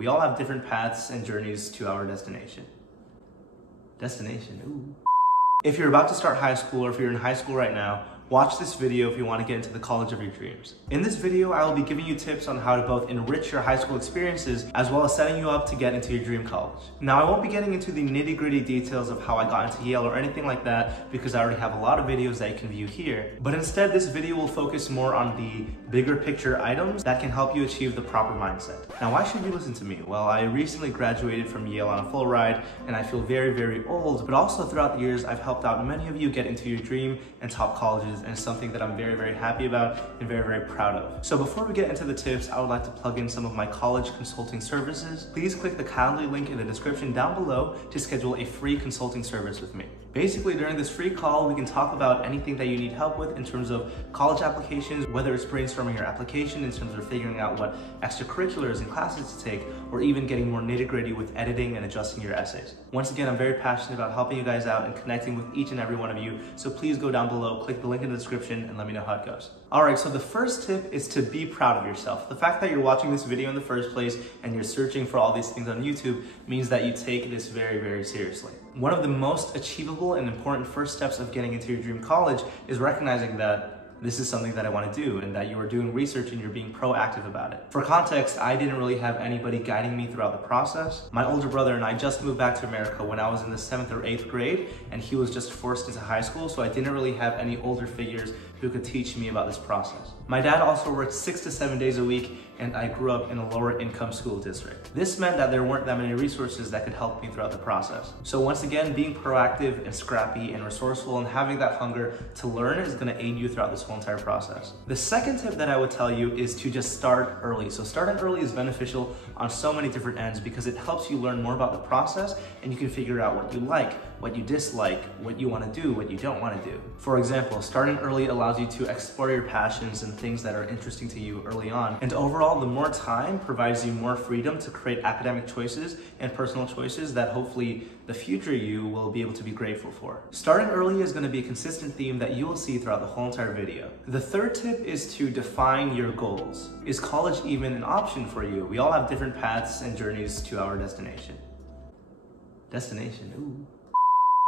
We all have different paths and journeys to our destination. Ooh. If you're about to start high school or if you're in high school right now, watch this video if you want to get into the college of your dreams. In this video, I will be giving you tips on how to both enrich your high school experiences as well as setting you up to get into your dream college. Now, I won't be getting into the nitty-gritty details of how I got into Yale or anything like that because I already have a lot of videos that you can view here. But instead, this video will focus more on the bigger picture items that can help you achieve the proper mindset. Now, why should you listen to me? Well, I recently graduated from Yale on a full ride and I feel very, very old, but also throughout the years, I've helped out many of you get into your dream and top colleges, and it's something that I'm very, very happy about and very, very proud of. So before we get into the tips, I would like to plug in some of my college consulting services. Please click the Calendly link in the description down below to schedule a free consulting service with me. Basically, during this free call, we can talk about anything that you need help with in terms of college applications, whether it's brainstorming your application in terms of figuring out what extracurriculars and classes to take, or even getting more nitty-gritty with editing and adjusting your essays. Once again, I'm very passionate about helping you guys out and connecting with each and every one of you, so please go down below, click the link in the description, and let me know how it goes. All right, so the first tip is to be proud of yourself. The fact that you're watching this video in the first place and you're searching for all these things on YouTube means that you take this very, very seriously. One of the most achievable and important first steps of getting into your dream college is recognizing that this is something that I want to do and that you are doing research and you're being proactive about it. For context, I didn't really have anybody guiding me throughout the process. My older brother and I just moved back to America when I was in the 7th or 8th grade, and he was just forced into high school, so I didn't really have any older figures who could teach me about this process. My dad also worked 6 to 7 days a week, and I grew up in a lower income school district. This meant that there weren't that many resources that could help me throughout the process. So once again, being proactive and scrappy and resourceful and having that hunger to learn is gonna aid you throughout this whole entire process. The second tip that I would tell you is to just start early. So starting early is beneficial on so many different ends because it helps you learn more about the process and you can figure out what you like, what you dislike, what you want to do, what you don't want to do. For example, starting early allows you to explore your passions and things that are interesting to you early on. And overall, the more time provides you more freedom to create academic choices and personal choices that hopefully the future you will be able to be grateful for. Starting early is going to be a consistent theme that you will see throughout the whole entire video. The third tip is to define your goals. Is college even an option for you? We all have different paths and journeys to our destination. Ooh.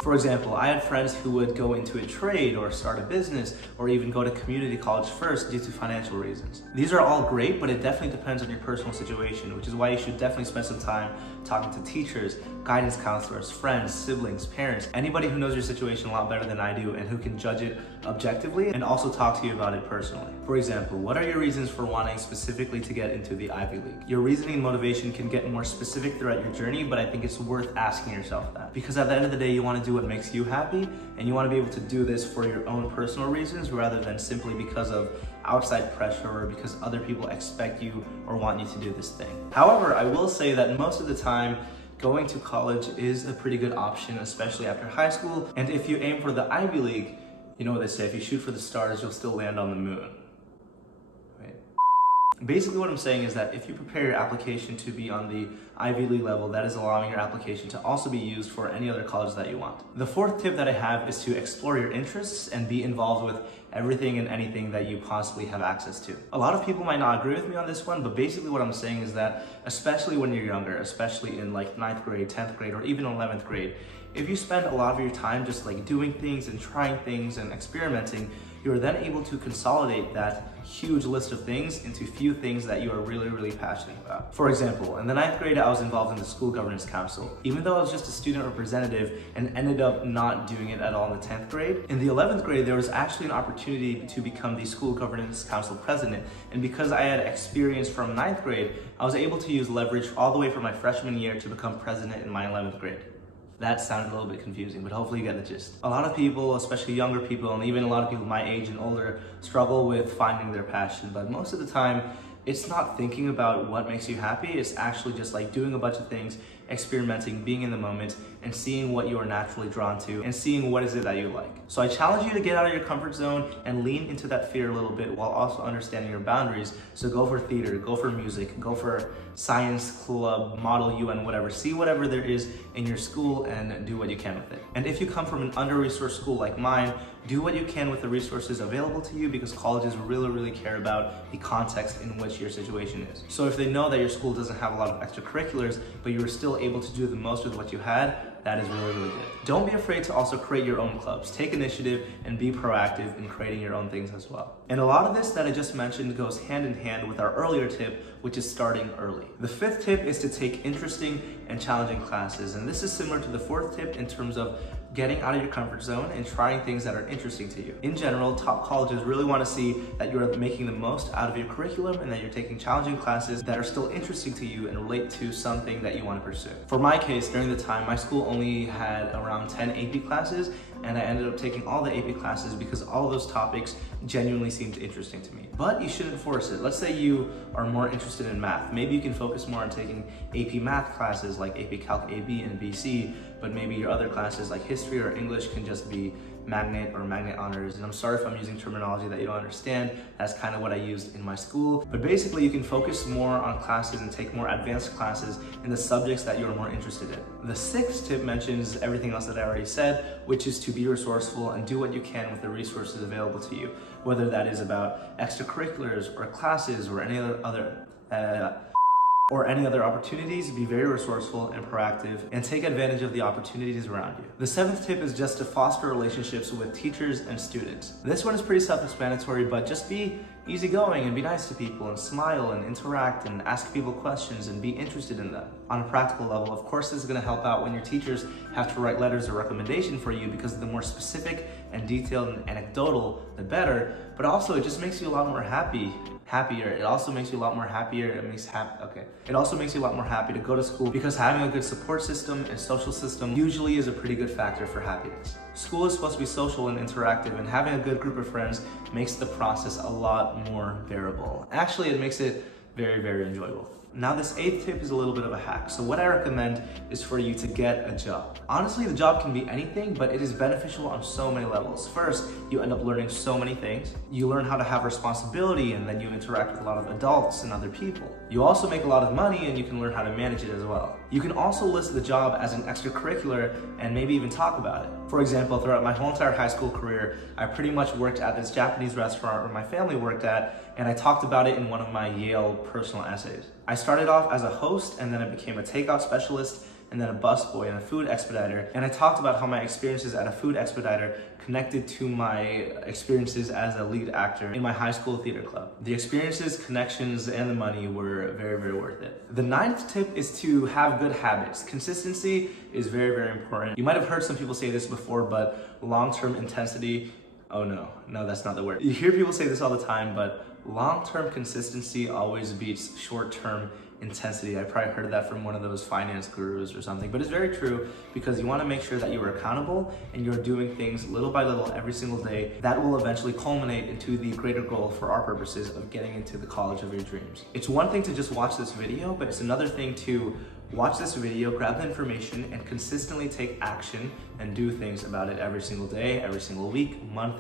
For example, I had friends who would go into a trade or start a business or even go to community college first due to financial reasons. These are all great, but it definitely depends on your personal situation, which is why you should definitely spend some time talking to teachers, guidance counselors, friends, siblings, parents, anybody who knows your situation a lot better than I do and who can judge it objectively and also talk to you about it personally. For example, what are your reasons for wanting specifically to get into the Ivy League? Your reasoning and motivation can get more specific throughout your journey, but I think it's worth asking yourself that. Because at the end of the day, you want to do what makes you happy, and you want to be able to do this for your own personal reasons rather than simply because of outside pressure or because other people expect you or want you to do this thing. However, I will say that most of the time, going to college is a pretty good option, especially after high school. And if you aim for the Ivy League, you know what they say, if you shoot for the stars, you'll still land on the moon. Basically what I'm saying is that if you prepare your application to be on the Ivy League level, that is allowing your application to also be used for any other college that you want. The fourth tip that I have is to explore your interests and be involved with everything and anything that you possibly have access to. A lot of people might not agree with me on this one, but basically what I'm saying is that especially when you're younger, especially in like 9th grade, 10th grade, or even 11th grade, if you spend a lot of your time just like doing things and trying things and experimenting, you're then able to consolidate that huge list of things into few things that you are really, really passionate about. For example, in the 9th grade, I was involved in the school governance council. Even though I was just a student representative and ended up not doing it at all in the 10th grade, in the 11th grade, there was actually an opportunity to become the school governance council president. And because I had experience from 9th grade, I was able to use leverage all the way from my freshman year to become president in my 11th grade. That sounded a little bit confusing, but hopefully you get the gist. A lot of people, especially younger people, and even a lot of people my age and older, struggle with finding their passion, but most of the time, it's not thinking about what makes you happy, it's actually just like doing a bunch of things experimenting, being in the moment, and seeing what you are naturally drawn to and seeing what is it that you like. So I challenge you to get out of your comfort zone and lean into that fear a little bit while also understanding your boundaries. So go for theater, go for music, go for science club, model UN, whatever. See whatever there is in your school and do what you can with it. And if you come from an under-resourced school like mine, do what you can with the resources available to you, because colleges really care about the context in which your situation is. So if they know that your school doesn't have a lot of extracurriculars, but you were still able to do the most with what you had, that is really good. Don't be afraid to also create your own clubs. Take initiative and be proactive in creating your own things as well. And a lot of this that I just mentioned goes hand in hand with our earlier tip, which is starting early. The fifth tip is to take interesting and challenging classes. And this is similar to the fourth tip in terms of getting out of your comfort zone and trying things that are interesting to you. In general, top colleges really want to see that you're making the most out of your curriculum and that you're taking challenging classes that are still interesting to you and relate to something that you want to pursue. For my case, during the time, my school only had around 10 AP classes, and I ended up taking all the AP classes because all of those topics genuinely seemed interesting to me. But you shouldn't force it. Let's say you are more interested in math. Maybe you can focus more on taking AP math classes like AP Calc AB and BC, but maybe your other classes like history or English can just be magnet or magnet honors. And I'm sorry if I'm using terminology that you don't understand. That's kind of what I used in my school. But basically you can focus more on classes and take more advanced classes in the subjects that you're more interested in. The sixth tip mentions everything else that I already said, which is to be resourceful and do what you can with the resources available to you, whether that is about extracurriculars or classes or any other opportunities. Be very resourceful and proactive and take advantage of the opportunities around you. The seventh tip is just to foster relationships with teachers and students. This one is pretty self-explanatory, but just be easygoing and be nice to people and smile and interact and ask people questions and be interested in them. On a practical level, of course, this is going to help out when your teachers have to write letters of recommendation for you, because the more specific and detailed and anecdotal, the better. But also, it just makes you a lot more happier. It also makes you a lot more happier. It also makes you a lot more happy to go to school, because having a good support system and social system usually is a pretty good factor for happiness. School is supposed to be social and interactive, and having a good group of friends makes the process a lot more bearable. Actually, it makes it very enjoyable. Now, this eighth tip is a little bit of a hack. So what I recommend is for you to get a job. Honestly, the job can be anything, but it is beneficial on so many levels. First, you end up learning so many things. You learn how to have responsibility, and then you interact with a lot of adults and other people. You also make a lot of money, and you can learn how to manage it as well. You can also list the job as an extracurricular and maybe even talk about it. For example, throughout my whole entire high school career, I pretty much worked at this Japanese restaurant where my family worked at, and I talked about it in one of my Yale personal essays. I started off as a host, and then I became a takeout specialist, and then a busboy and a food expediter. And I talked about how my experiences at a food expediter connected to my experiences as a lead actor in my high school theater club. The experiences, connections, and the money were very worth it. The ninth tip is to have good habits. Consistency is very important. You might have heard some people say this before, but long-term intensity, oh no, that's not the word. You hear people say this all the time, but long-term consistency always beats short-term intensity. I probably heard that from one of those finance gurus or something, but it's very true, because you want to make sure that you are accountable and you're doing things little by little every single day that will eventually culminate into the greater goal for our purposes of getting into the college of your dreams. It's one thing to just watch this video, but it's another thing to watch this video, grab the information, and consistently take action and do things about it every single day, every single week, month,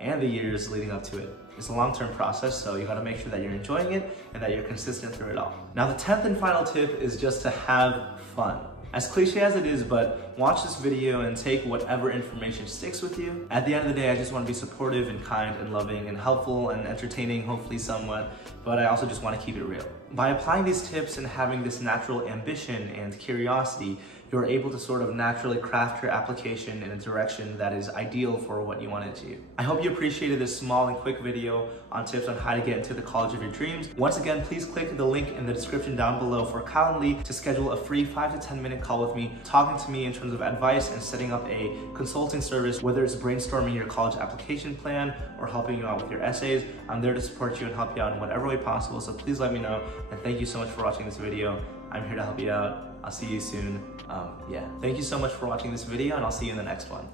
and the years leading up to it. It's a long-term process, so you gotta make sure that you're enjoying it and that you're consistent through it all. Now, the 10th and final tip is just to have fun. As cliche as it is, but watch this video and take whatever information sticks with you. At the end of the day, I just want to be supportive and kind and loving and helpful and entertaining, hopefully somewhat, but I also just want to keep it real. By applying these tips and having this natural ambition and curiosity, you're able to sort of naturally craft your application in a direction that is ideal for what you want to achieve. I hope you appreciated this small and quick video on tips on how to get into the college of your dreams. Once again, please click the link in the description down below for Calendly to schedule a free 5 to 10 minute call with me, talking to me in terms of advice and setting up a consulting service, whether it's brainstorming your college application plan or helping you out with your essays. I'm there to support you and help you out in whatever way possible, so please let me know. And thank you so much for watching this video. I'm here to help you out. I'll see you soon. Thank you so much for watching this video, and I'll see you in the next one.